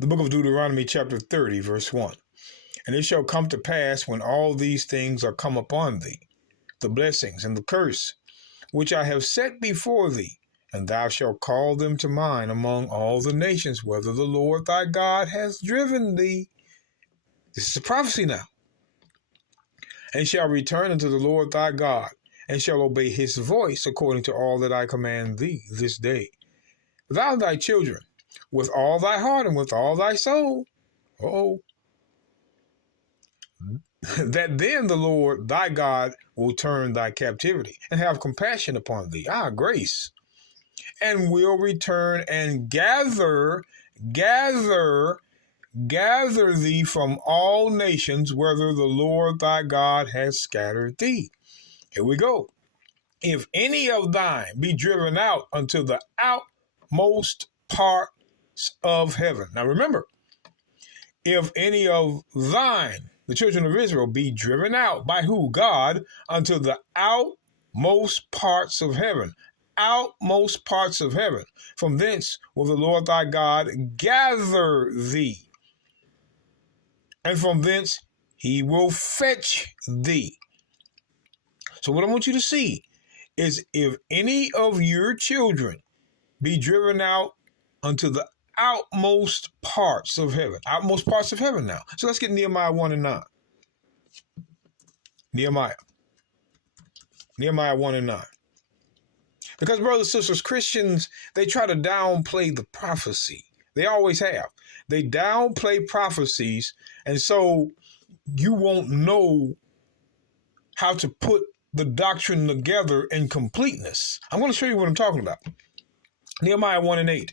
The book of Deuteronomy chapter 30, verse 1. And it shall come to pass when all these things are come upon thee, the blessings and the curse, which I have set before thee, and thou shalt call them to mind among all the nations, whether the Lord thy God hath driven thee. This is a prophecy now. And shall return unto the Lord thy God, and shall obey his voice according to all that I command thee this day. Thou and thy children, with all thy heart and with all thy soul. That then the Lord thy God will turn thy captivity and have compassion upon thee. Grace. And will return and gather thee from all nations, whither the Lord thy God hath scattered thee. Here we go. If any of thine be driven out unto the outmost parts of heaven. Now remember, if any of thine, the children of Israel, be driven out by who? God, unto the outmost parts of heaven. Outmost parts of heaven. From thence will the Lord thy God gather thee. And from thence he will fetch thee. So what I want you to see is if any of your children be driven out unto the outmost parts of heaven. Outmost parts of heaven now. So let's get Nehemiah 1 and 9. Nehemiah 1 and 9. Because, brothers and sisters, Christians, they try to downplay the prophecy. They always have. They downplay prophecies, and so you won't know how to put the doctrine together in completeness. I'm going to show you what I'm talking about. Nehemiah 1 and 8.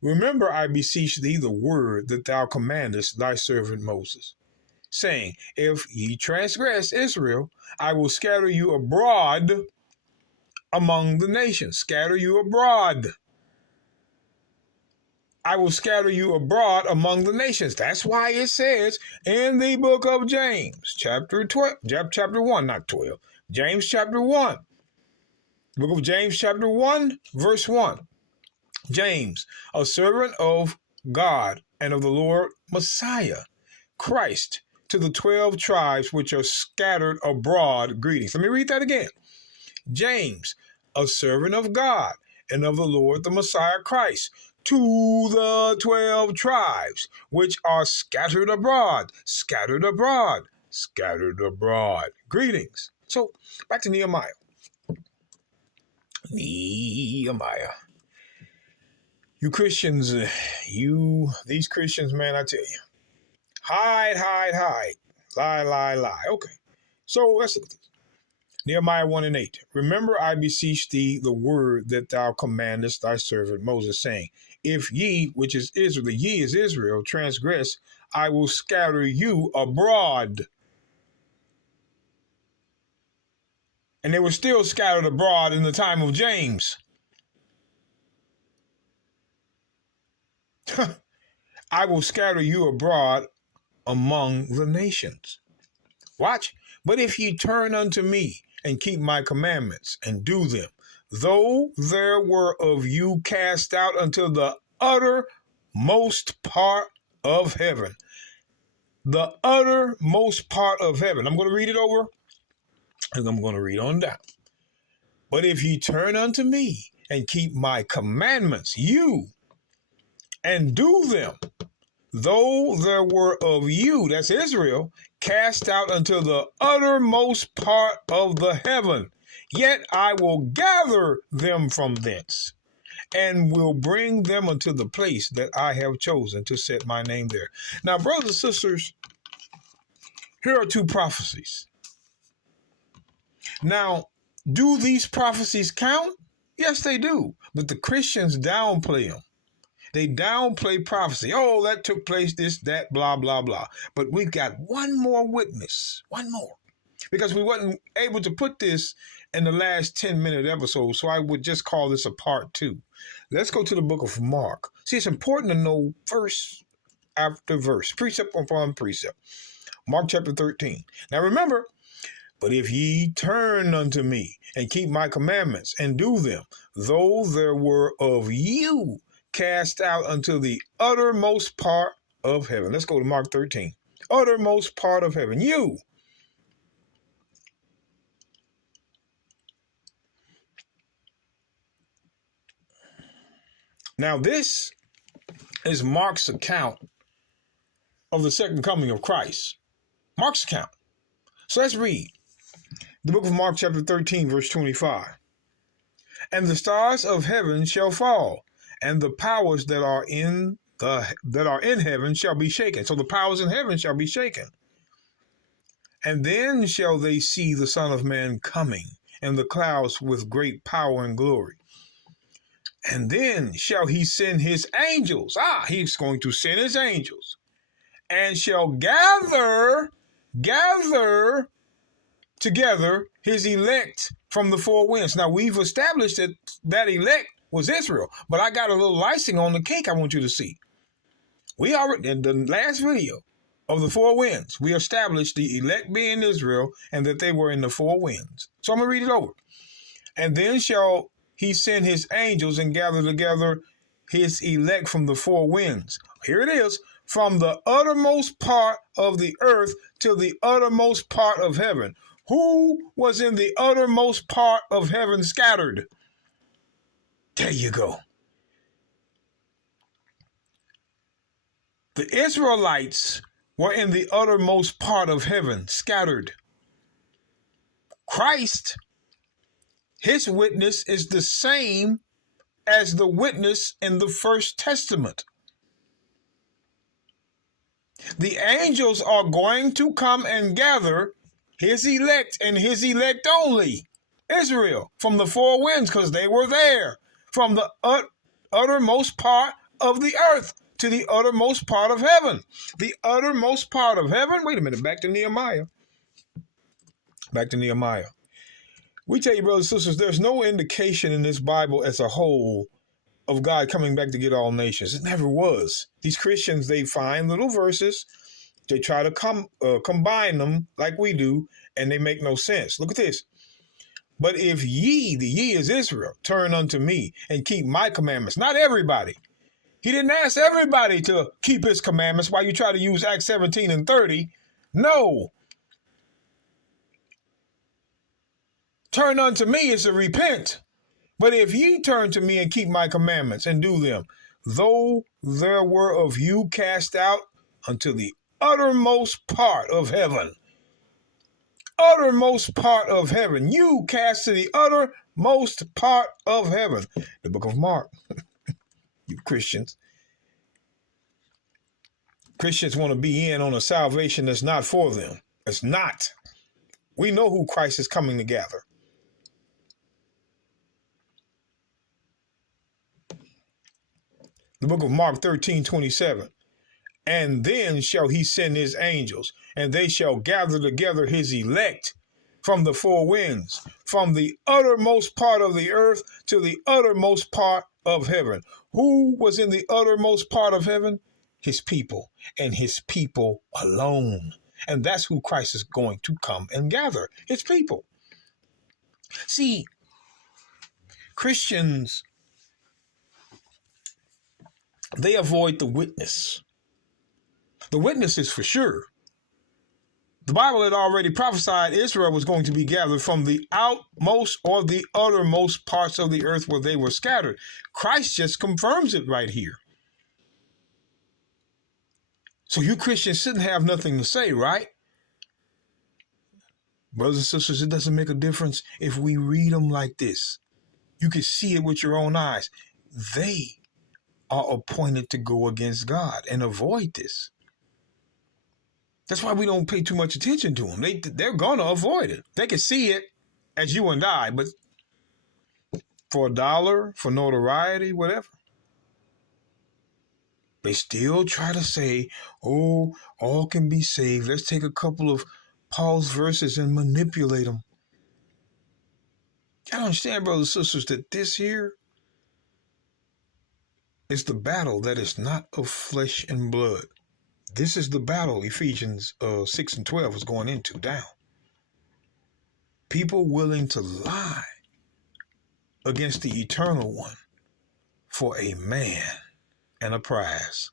Remember, I beseech thee, the word that thou commandest thy servant Moses, saying, if ye transgress Israel, I will scatter you abroad among the nations. Scatter you abroad. I will scatter you abroad among the nations. That's why it says in the book of James, chapter 1, not 12, James chapter 1. The book of James chapter 1, verse 1. James, a servant of God and of the Lord Messiah, Christ, to the 12 tribes which are scattered abroad, greetings. Let me read that again. James, a servant of God and of the Lord the Messiah Christ, to the 12 tribes which are scattered abroad. Greetings. So back to Nehemiah. You Christians, these Christians, man, I tell you, hide, lie. Okay, so let's look at this. Nehemiah 1 and 8. Remember, I beseech thee, the word that thou commandest thy servant Moses, saying, if ye, which is Israel, the ye is Israel, transgress, I will scatter you abroad. And they were still scattered abroad in the time of James. I will scatter you abroad among the nations. Watch. But if ye turn unto me and keep my commandments and do them, though there were of you cast out unto the uttermost part of heaven. The uttermost part of heaven. I'm going to read it over, and I'm going to read on down. But if ye turn unto me and keep my commandments, and do them, though there were of you, that's Israel, cast out unto the uttermost part of the heaven, yet I will gather them from thence, and will bring them unto the place that I have chosen to set my name there. Now, brothers and sisters, here are two prophecies. Now, do these prophecies count? Yes, they do. But the Christians downplay them. They downplay prophecy. Oh, that took place, this, that, blah, blah, blah. But we've got one more witness. One more. Because we wasn't able to put this in the last 10-minute episode, so I would just call this a part 2. Let's go to the book of Mark. See, it's important to know verse after verse, precept upon precept. Mark chapter 13. Now remember, but if ye turn unto me and keep my commandments and do them, though there were of you cast out unto the uttermost part of heaven. Let's go to Mark 13. Uttermost part of heaven. You. Now this is Mark's account of the second coming of Christ. Mark's account. So let's read the book of Mark chapter 13, verse 25. And the stars of heaven shall fall, and the powers that are in heaven shall be shaken. So the powers in heaven shall be shaken. And then shall they see the Son of Man coming in the clouds with great power and glory. And then shall he send his angels. He's going to send his angels, and shall gather together his elect from the four winds. Now we've established that elect was Israel, but I got a little icing on the cake I want you to see. We already, in the last video of the four winds, we established the elect being Israel and that they were in the four winds. So I'm going to read it over. And then shall he send his angels and gather together his elect from the four winds. Here it is. From the uttermost part of the earth to the uttermost part of heaven. Who was in the uttermost part of heaven scattered? There you go. The Israelites were in the uttermost part of heaven scattered. Christ, his witness is the same as the witness in the First Testament. The angels are going to come and gather his elect and his elect only, Israel, from the four winds, because they were there, from the uttermost part of the earth to the uttermost part of heaven. The uttermost part of heaven. Wait a minute, back to Nehemiah. We tell you, brothers and sisters, there's no indication in this Bible as a whole of God coming back to get all nations. It never was. These Christians, they find little verses, they try to combine them like we do, and they make no sense. Look at this. But if ye, the ye is Israel, turn unto me and keep my commandments. Not everybody. He didn't ask everybody to keep his commandments while you try to use Acts 17 and 30. No. Turn unto me is to repent. But if ye turn to me and keep my commandments and do them, though there were of you cast out unto the uttermost part of heaven. Uttermost part of heaven. You cast to the uttermost part of heaven. The book of Mark. You Christians. Christians want to be in on a salvation that's not for them. It's not. We know who Christ is coming to gather. The book of Mark 13:27. And then shall he send his angels, and they shall gather together his elect from the four winds, from the uttermost part of the earth to the uttermost part of heaven. Who was in the uttermost part of heaven? His people, and his people alone. And that's who Christ is going to come and gather, his people. See, Christians, they avoid the witness. The witness is for sure. The Bible had already prophesied Israel was going to be gathered from the outmost or the uttermost parts of the earth where they were scattered. Christ just confirms it right here. So you Christians shouldn't have nothing to say, right? Brothers and sisters, it doesn't make a difference if we read them like this. You can see it with your own eyes. They are appointed to go against God and avoid this. That's why we don't pay too much attention to them. They're going to avoid it. They can see it as you and I, but for $1, for notoriety, whatever. They still try to say, oh, all can be saved. Let's take a couple of Paul's verses and manipulate them. You understand, brothers and sisters, that this here is the battle that is not of flesh and blood. This is the battle Ephesians 6 and 12 is going into down. People willing to lie against the eternal one for a man and a prize.